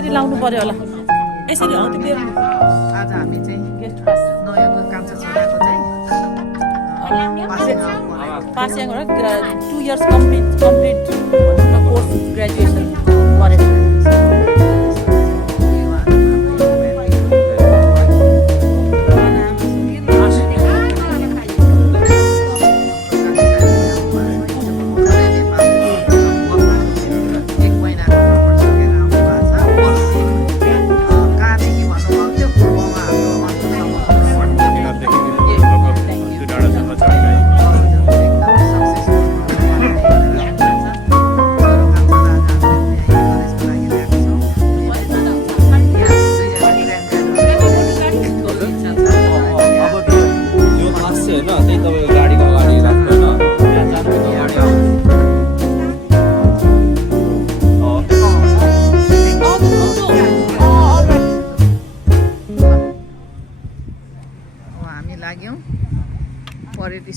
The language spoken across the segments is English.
यसरी लाउनु पर्यो होला यसरी हो त्यो आज हामी चाहिँ गेस्ट पास नयाँको कान्छा छोराको चाहिँ पासिङबाट 2 years कम्प्लिट कोर्स ग्रेजुएसन गरेको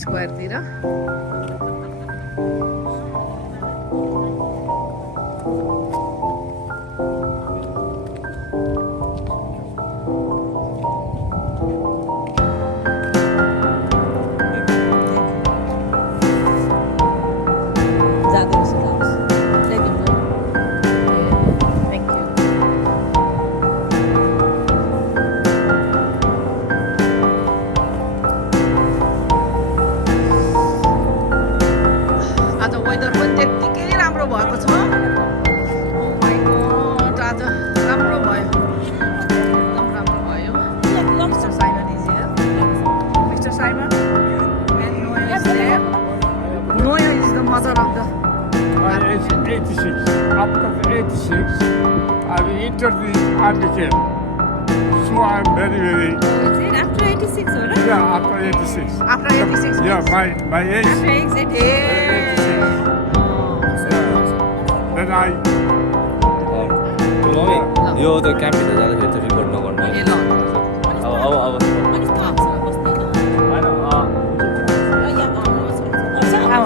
स्क्वायरतिर So I'm very after 86 or yeah after 86 after 86 yeah my age after 86 then I यो त क्याम्पिङ जाँदाखेरि त रिपोर्ट नगर्नु है अब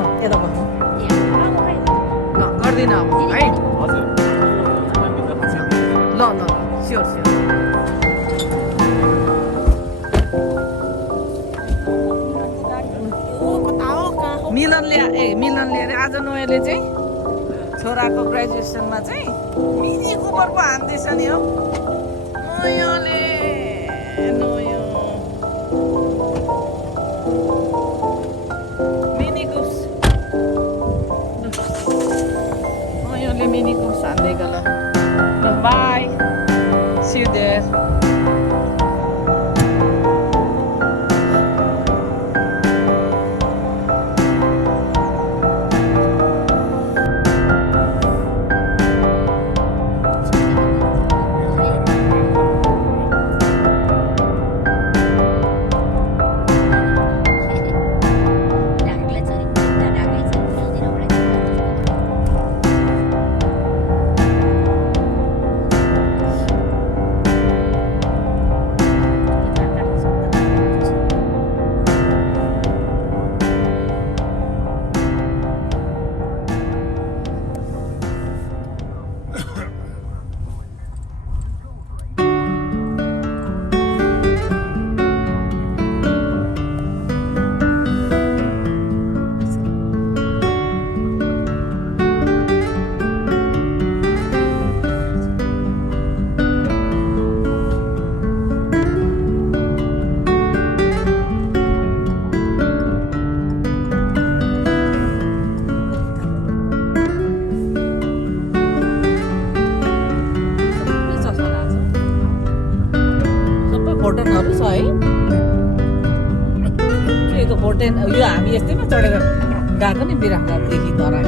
गर्दिन है हजुर ल स्योर मिलनले अरे आज नयाँले चाहिँ छोराको ग्रेजुएसनमा चाहिँ मिनी कुपर पो हान्दैछ नि हो नयाँले मिनी कुप्स नयाँले मिनी कुप्स हान्दैको ल बाई सी यु देयर होटलहरु छ है के होटल यो हामी यस्तैमा चढेर गएको नि बिरामदेखि तराई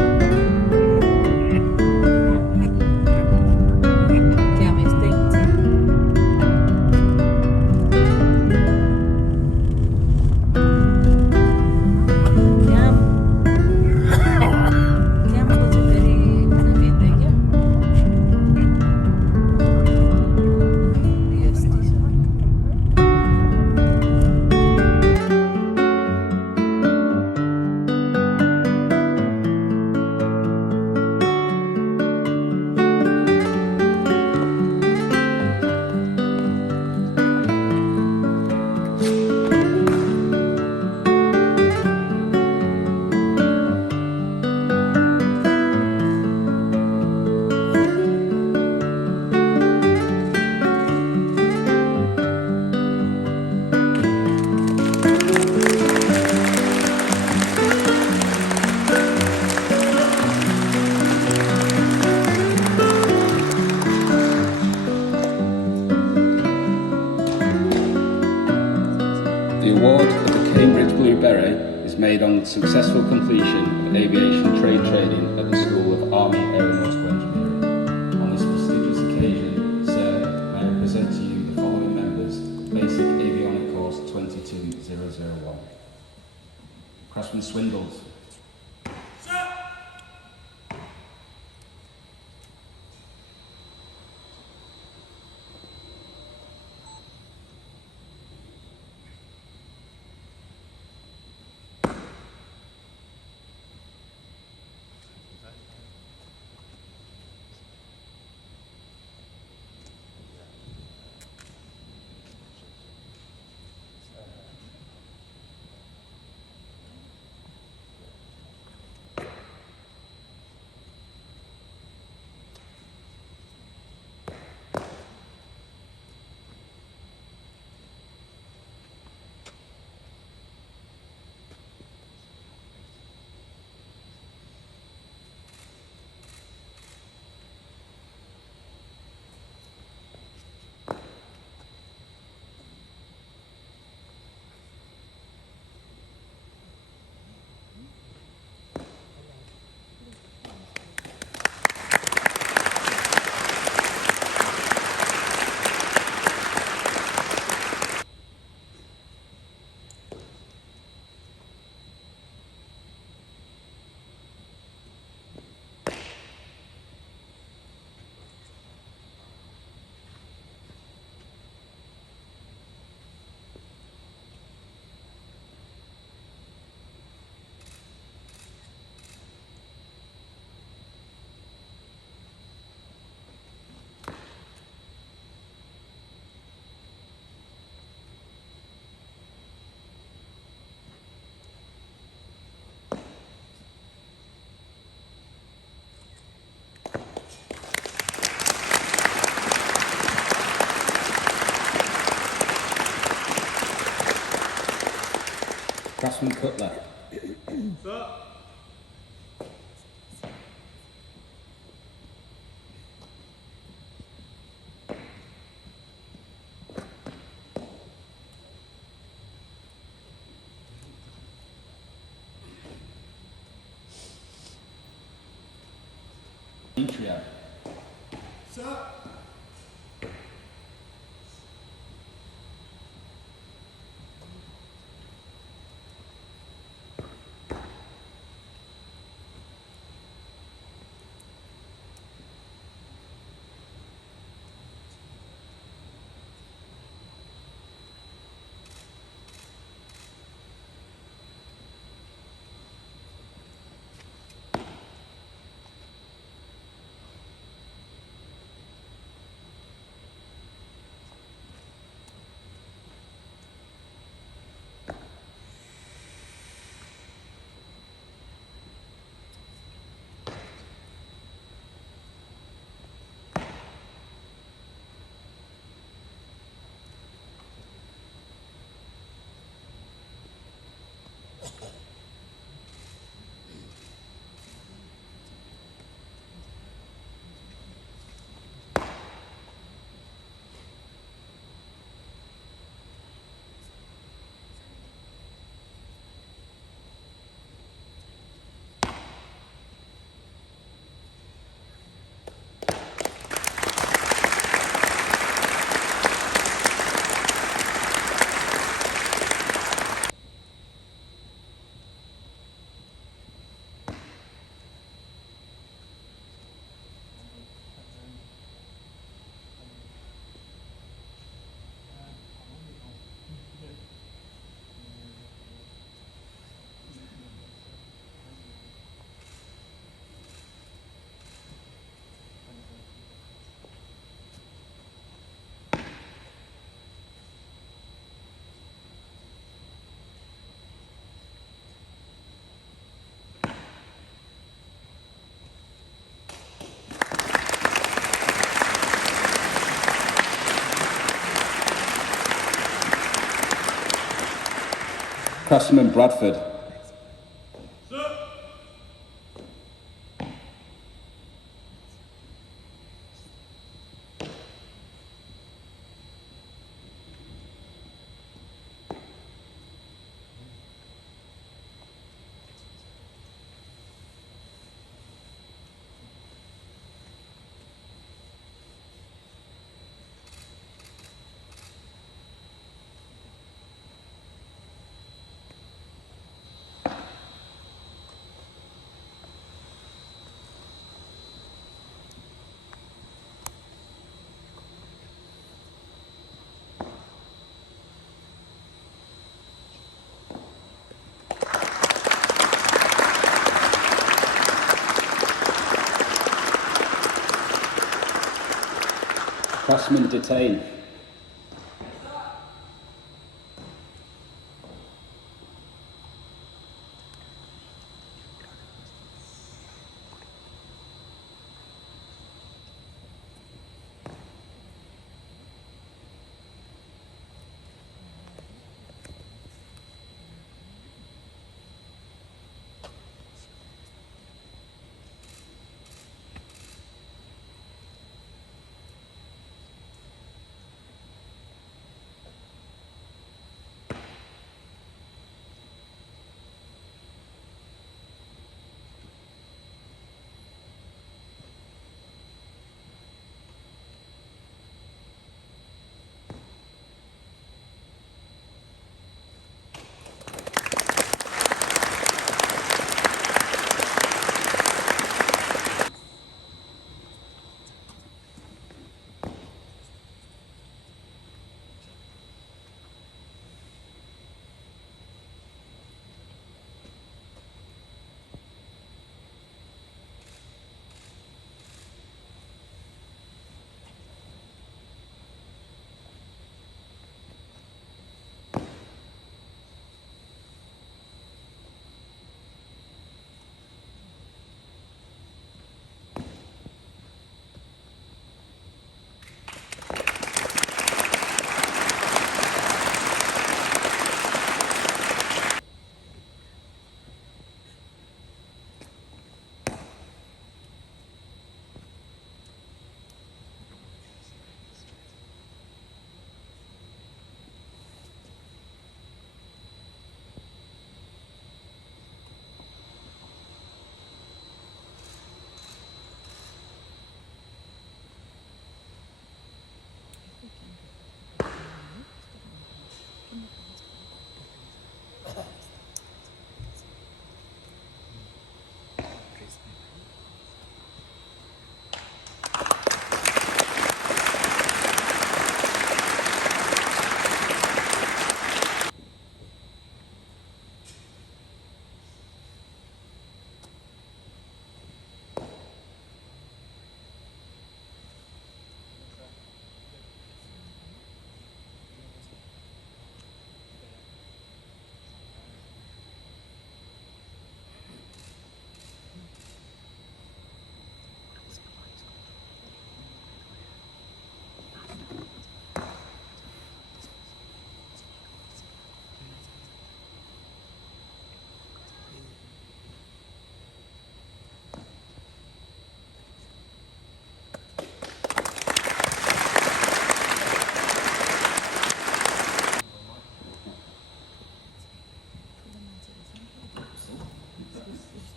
award of the Cambridge Blue Beret is made on successful completion of aviation trade training at the School of Army Aeronautical Engineering. On this prestigious occasion, sir, may I present to you the following members of Basic Avionic Course 22001. Craftsman Swindles. Craftsman Cutler. Atria. Craftsman Bradford. Crossman detained.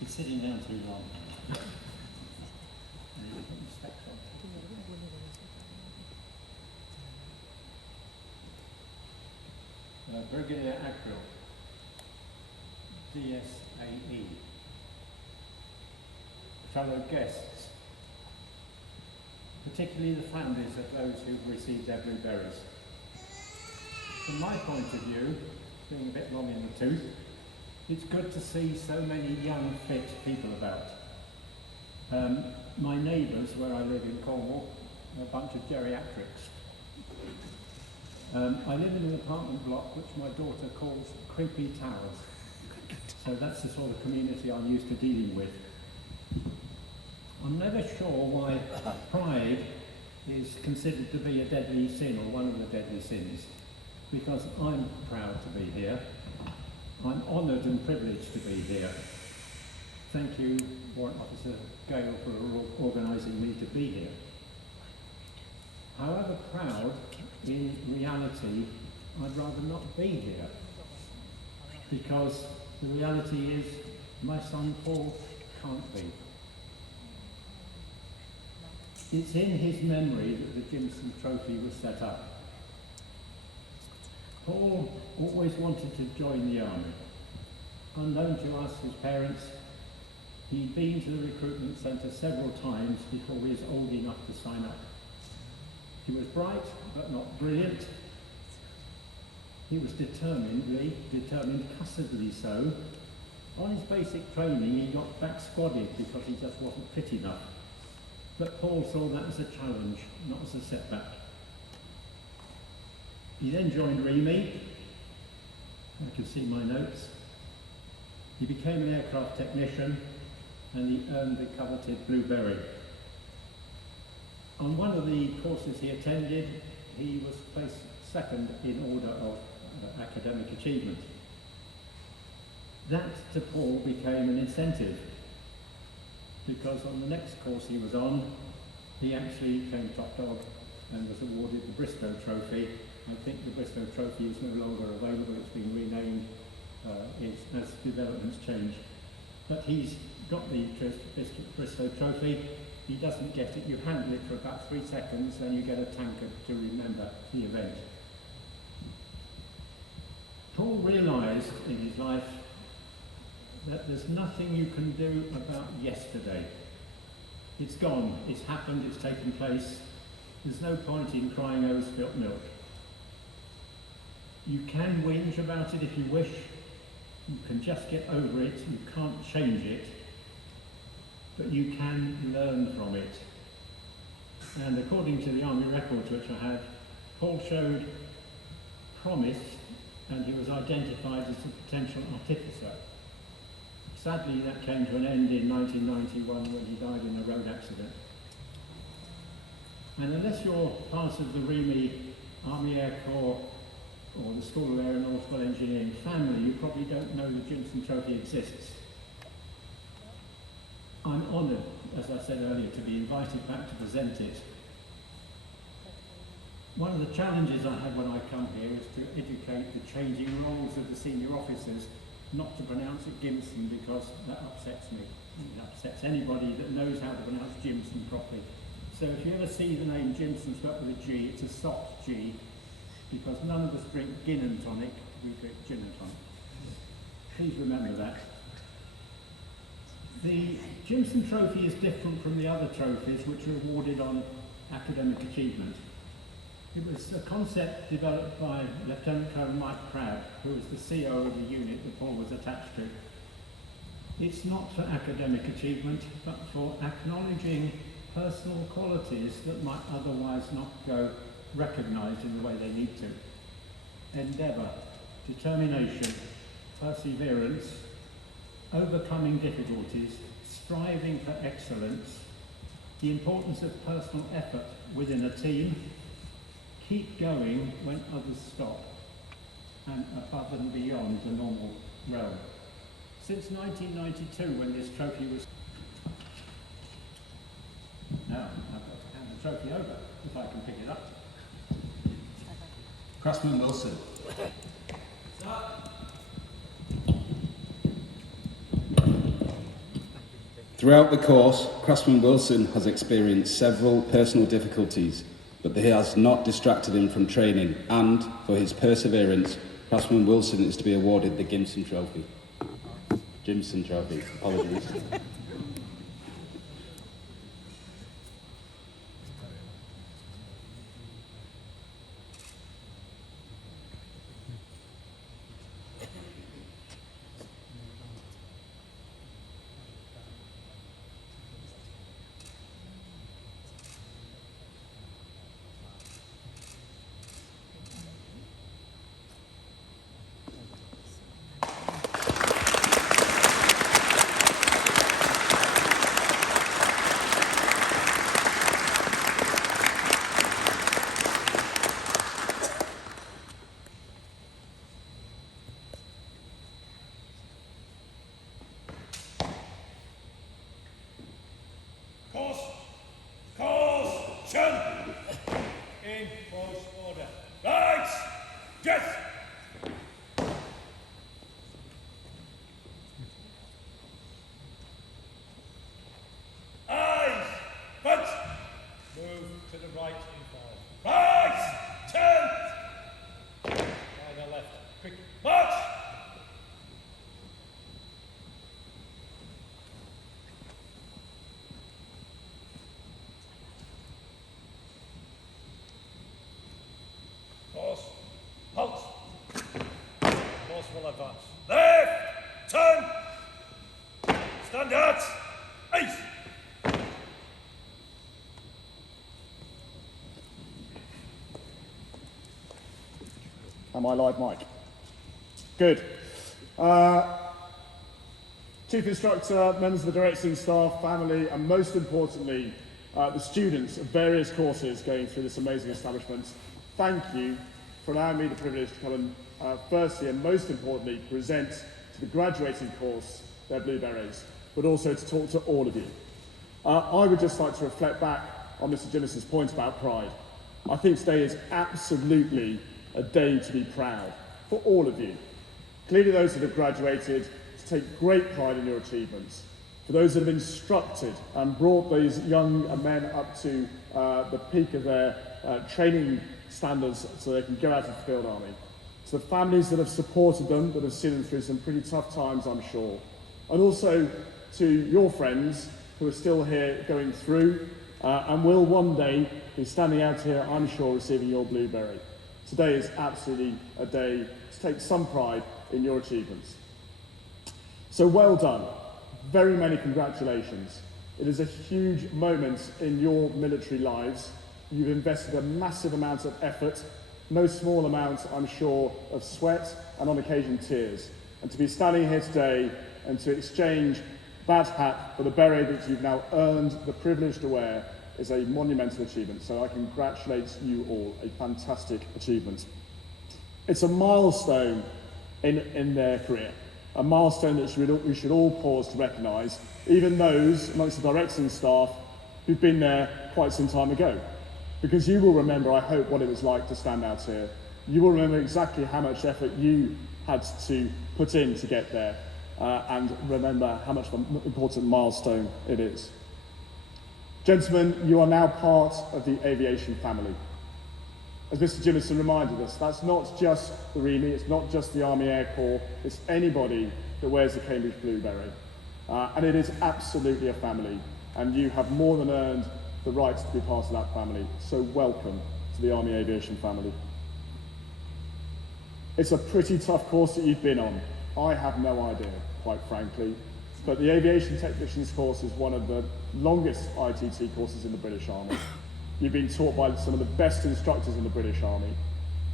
Sitting down too long. Brigadier Admiral, DSAE, fellow guests, particularly the families of those who've received their blueberries. From my point of view, being a bit long in the tooth, it's good to see so many young, fit people about. My neighbours, where I live in Cornwall, are a bunch of geriatrics. I live in an apartment block which my daughter calls Creepy Towers. So that's the sort of community I'm used to dealing with. I'm never sure why pride is considered to be a deadly sin, or one of the deadly sins, because I'm proud to be here. I'm honoured and privileged to be here. Thank you, Warrant Officer Gale, for organising me to be here. However proud, in reality, I'd rather not be here, because the reality is my son Paul can't be. It's in his memory that the Jimson Trophy was set up. Paul always wanted to join the army. Unknown to us, his parents, he'd been to the recruitment centre several times before he was old enough to sign up. He was bright, but not brilliant. He was determined, cussedly so. On his basic training, he got back squadded because he just wasn't fit enough. But Paul saw that as a challenge, not as a setback. He then joined REME. I can see my notes. He became an aircraft technician and he earned the coveted Blue Beret. On one of the courses he attended, he was placed second in order of academic achievement. That to Paul became an incentive, because on the next course he was on, he actually came top dog and was awarded the Bristow Trophy. I think the Bristow Trophy is no longer available, it's been renamed as developments change. But he's got the Bristow Trophy. He doesn't get it, you handle it for about 3 seconds, then you get a tankard to remember the event. Paul realised in his life that there's nothing you can do about yesterday. It's gone, it's happened, it's taken place. There's no point in crying over spilt milk. You can whinge about it if you wish. You can just get over it. You can't change it. But you can learn from it. And according to the Army records which I have, Paul showed promise and he was identified as a potential artificer. Sadly, that came to an end in 1991 when he died in a road accident. And unless you're part of the REME Army Air Corps or the School of Aeronautical Engineering family, you probably don't know the Jimson Trophy exists. I'm honoured, as I said earlier, to be invited back to present it. One of the challenges I have when I come here is to educate the changing roles of the senior officers, not to pronounce it Gimson, because that upsets me. It upsets anybody that knows how to pronounce Jimson properly. So if you ever see the name Jimson spelled with a G, it's a soft G, because none of us drink gin and tonic, we drink gin and tonic. Please remember that. The Jimson Trophy is different from the other trophies which are awarded on academic achievement. It was a concept developed by Lieutenant Colonel Mike Crabb, who was the CO of the unit that Paul was attached to. It's not for academic achievement, but for acknowledging personal qualities that might otherwise not go recognised in the way they need to. Endeavour, determination, perseverance, overcoming difficulties, striving for excellence, the importance of personal effort within a team, keep going when others stop, and above and beyond the normal realm. Since 1992, when this trophy was... Now, I've got to hand the trophy over, if I can pick it up. Crossman Wilson. Throughout the course, Crossman Wilson has experienced several personal difficulties, but this has not distracted him from training, and for his perseverance, Crossman Wilson is to be awarded the Jimson Trophy. Jimson Trophy, apologies. In close order. Lights! Death! Eyes! Front! Move to the right in five. Right! Turn! By the left. Quick. March! Horse, halt! Horse will advance. Left! Turn! Stand out! Ace! Am I live, Mike? Good. Chief Instructor, members of the directing staff, family, and most importantly, the students of various courses going through this amazing establishment, thank you for allowing me the privilege to come and firstly and most importantly present to the graduating course their Blue Berets, but also to talk to all of you. I would just like to reflect back on Mr Jimison's point about pride. I think today is absolutely a day to be proud for all of you. Clearly those that have graduated, to take great pride in your achievements. For those that have instructed and brought these young men up to the peak of their training standards so they can go out into the field army. To the families that have supported them, that have seen them through some pretty tough times, I'm sure. And also to your friends who are still here going through and will one day be standing out here, I'm sure, receiving your Blue Beret. Today is absolutely a day to take some pride in your achievements. So well done. Very many congratulations. It is a huge moment in your military lives. You've invested a massive amount of effort, no small amount, I'm sure, of sweat and on occasion tears. And to be standing here today and to exchange that hat for the beret that you've now earned the privilege to wear is a monumental achievement. So I congratulate you all, a fantastic achievement. It's a milestone in their career, a milestone that we should all pause to recognise, even those amongst the directing staff who've been there quite some time ago. Because you will remember, I hope, what it was like to stand out here. You will remember exactly how much effort you had to put in to get there, and remember how much of an important milestone it is. Gentlemen, you are now part of the aviation family. As Mr Jimison reminded us, that's not just the REME, it's not just the Army Air Corps, it's anybody that wears the Cambridge Blue Beret. And it is absolutely a family, and you have more than earned the right to be part of that family. So welcome to the Army Aviation family. It's a pretty tough course that you've been on. I have no idea, quite frankly. But the Aviation Technicians course is one of the longest ITT courses in the British Army. You've been taught by some of the best instructors in the British Army.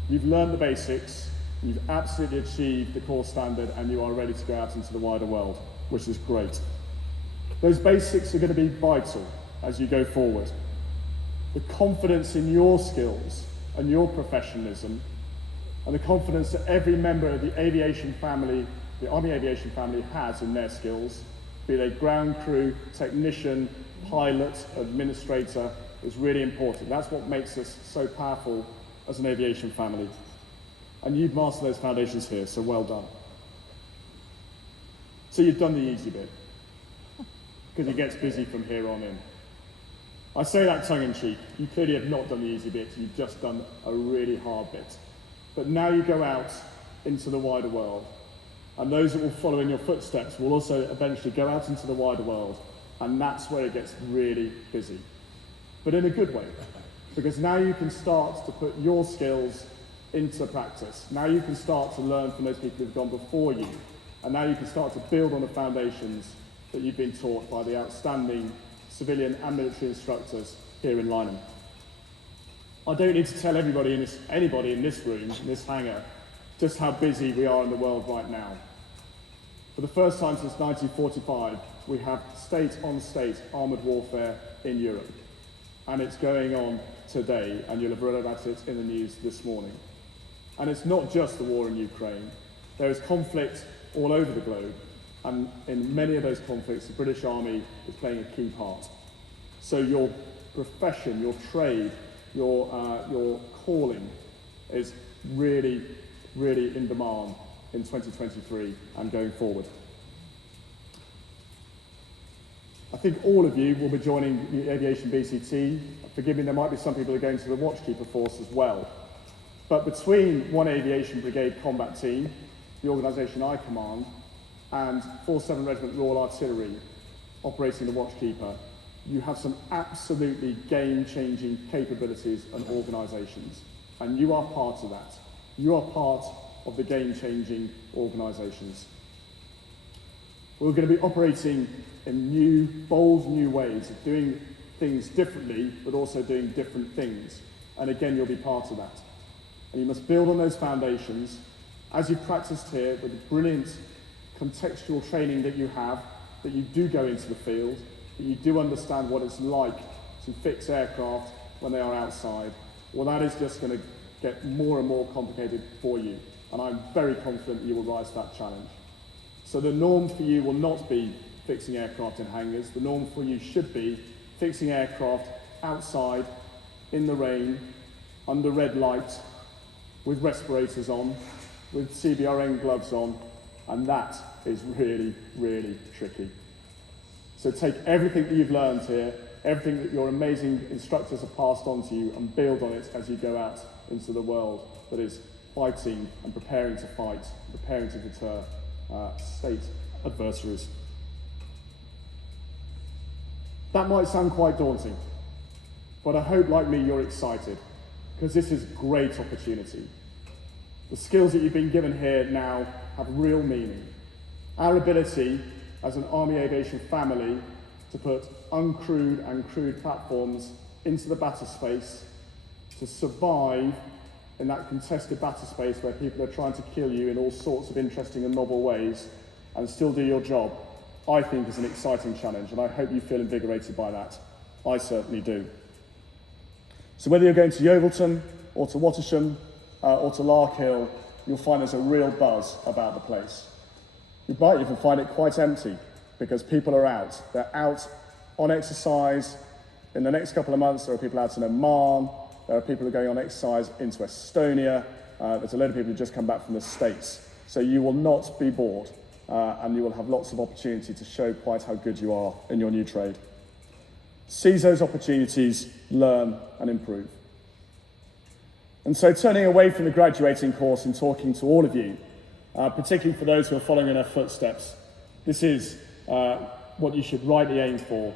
You've learned the basics, you've absolutely achieved the course standard, and you are ready to go out into the wider world, which is great. Those basics are going to be vital as you go forward. The confidence in your skills and your professionalism, and the confidence that every member of the aviation family, the Army Aviation family, has in their skills, be they ground crew, technician, pilot, administrator, is really important. That's what makes us so powerful as an aviation family. And you've mastered those foundations here, so well done. So you've done the easy bit, because it gets busy from here on in. I say that tongue-in-cheek. You clearly have not done the easy bit, you've just done a really hard bit. But now you go out into the wider world, and those that will follow in your footsteps will also eventually go out into the wider world, and that's where it gets really busy. But in a good way, because now you can start to put your skills into practice. Now you can start to learn from those people who've gone before you, and now you can start to build on the foundations that you've been taught by the outstanding civilian and military instructors here in Lynham. I don't need to tell anybody in this room, in this hangar, just how busy we are in the world right now. For the first time since 1945, we have state-on-state armoured warfare in Europe. And it's going on today, and you'll have read about it in the news this morning. And it's not just the war in Ukraine. There is conflict all over the globe, and in many of those conflicts, the British Army is playing a key part. So your profession, your trade, your calling is really, really in demand in 2023 and going forward. I think all of you will be joining the Aviation BCT. Forgive me, there might be some people who are going to the Watchkeeper Force as well. But between 1 Aviation Brigade Combat Team, the organisation I command, and 47 Regiment Royal Artillery operating the Watchkeeper, you have some absolutely game-changing capabilities and organisations. And you are part of that. You are part of the game-changing organisations. We're going to be operating in new, bold new ways of doing things differently, but also doing different things. And again, you'll be part of that. And you must build on those foundations as you've practiced here with the brilliant contextual training that you have, that you do go into the field, that you do understand what it's like to fix aircraft when they are outside. Well, that is just going to get more and more complicated for you. And I'm very confident you will rise to that challenge. So the norm for you will not be fixing aircraft in hangars. The norm for you should be fixing aircraft outside, in the rain, under red light, with respirators on, with CBRN gloves on, and that is really, really tricky. So take everything that you've learned here, everything that your amazing instructors have passed on to you, and build on it as you go out into the world that is fighting and preparing to fight, preparing to deter state adversaries. That might sound quite daunting, but I hope, like me, you're excited, because this is a great opportunity. The skills that you've been given here now have real meaning. Our ability as an Army Aviation family to put uncrewed and crewed platforms into the battle space, to survive in that contested battle space where people are trying to kill you in all sorts of interesting and novel ways, and still do your job, I think is an exciting challenge, and I hope you feel invigorated by that. I certainly do. So whether you're going to Yeovilton, or to Wattisham, or to Larkhill, you'll find there's a real buzz about the place. You might even find it quite empty, because people are out. They're out on exercise. In the next couple of months, there are people out in Oman. There are people who are going on exercise into Estonia. There's a load of people who just come back from the States. So you will not be bored, and you will have lots of opportunity to show quite how good you are in your new trade. Seize those opportunities, learn and improve. And so turning away from the graduating course and talking to all of you, particularly for those who are following in our footsteps, this is what you should rightly aim for.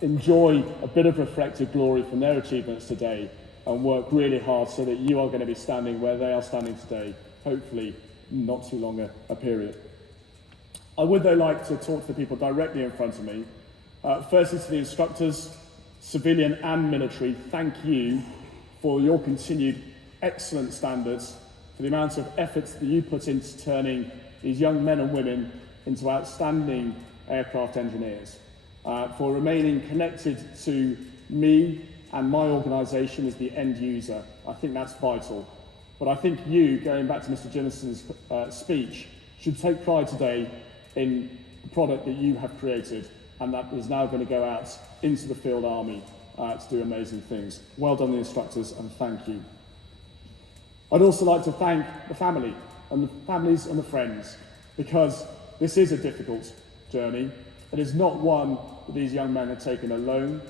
Enjoy a bit of reflected glory from their achievements today, and work really hard so that you are going to be standing where they are standing today, hopefully not too long a period. I would though like to talk to the people directly in front of me. Firstly to the instructors, civilian and military, thank you for your continued excellent standards, for the amount of efforts that you put into turning these young men and women into outstanding aircraft engineers, for remaining connected to me and my organisation as the end user. I think that's vital. But I think you, going back to Mr Jennison's speech, should take pride today in the product that you have created, and that is now going to go out into the field army to do amazing things. Well done, the instructors, and thank you. I'd also like to thank the family, and the families and the friends, because this is a difficult journey. It is not one that these young men have taken alone.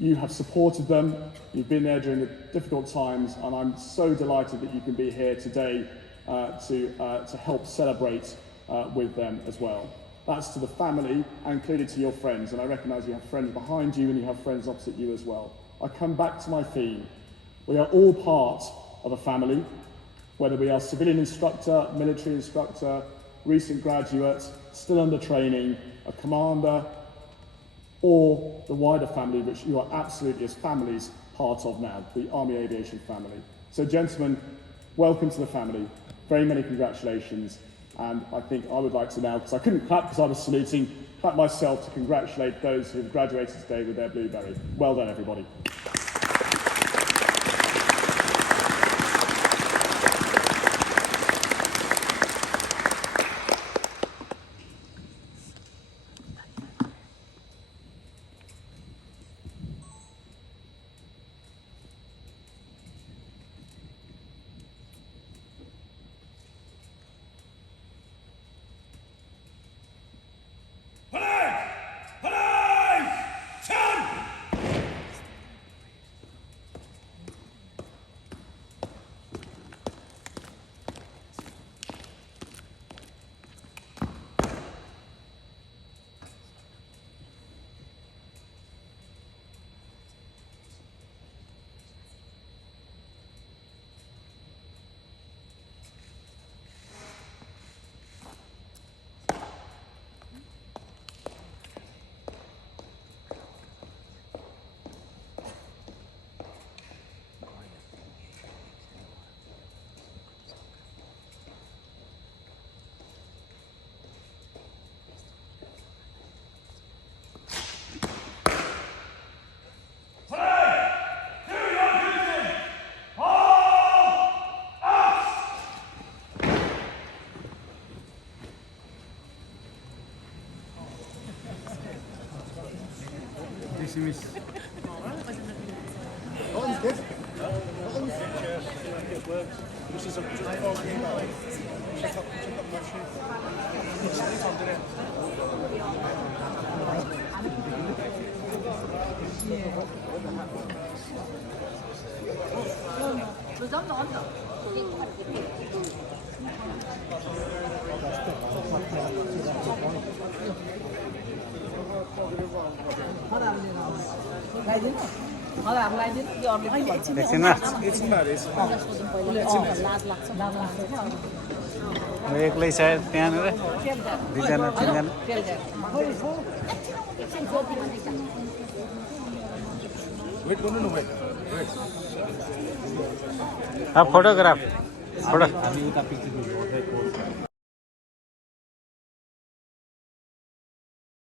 You have supported them, you've been there during the difficult times, and I'm so delighted that you can be here today to help celebrate with them as well. That's to the family and clearly to your friends, and I recognise you have friends behind you and you have friends opposite you as well. I come back to my theme. We are all part of a family, whether we are civilian instructor, military instructor, recent graduate, still under training, a commander, or the wider family, which you are absolutely, as families, part of now, the Army Aviation family. So gentlemen, welcome to the family. Very many congratulations. And I think I would like to now, because I couldn't clap because I was saluting, clap myself to congratulate those who have graduated today with their blueberry. Well done, everybody. एक्लै सायद त्यहाँनिर दुईजना तिनजना photograph photo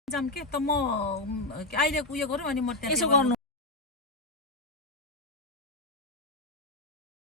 जाम के त म अहिले उयो गरौँ अनि म त्यहाँ यसो गर्नु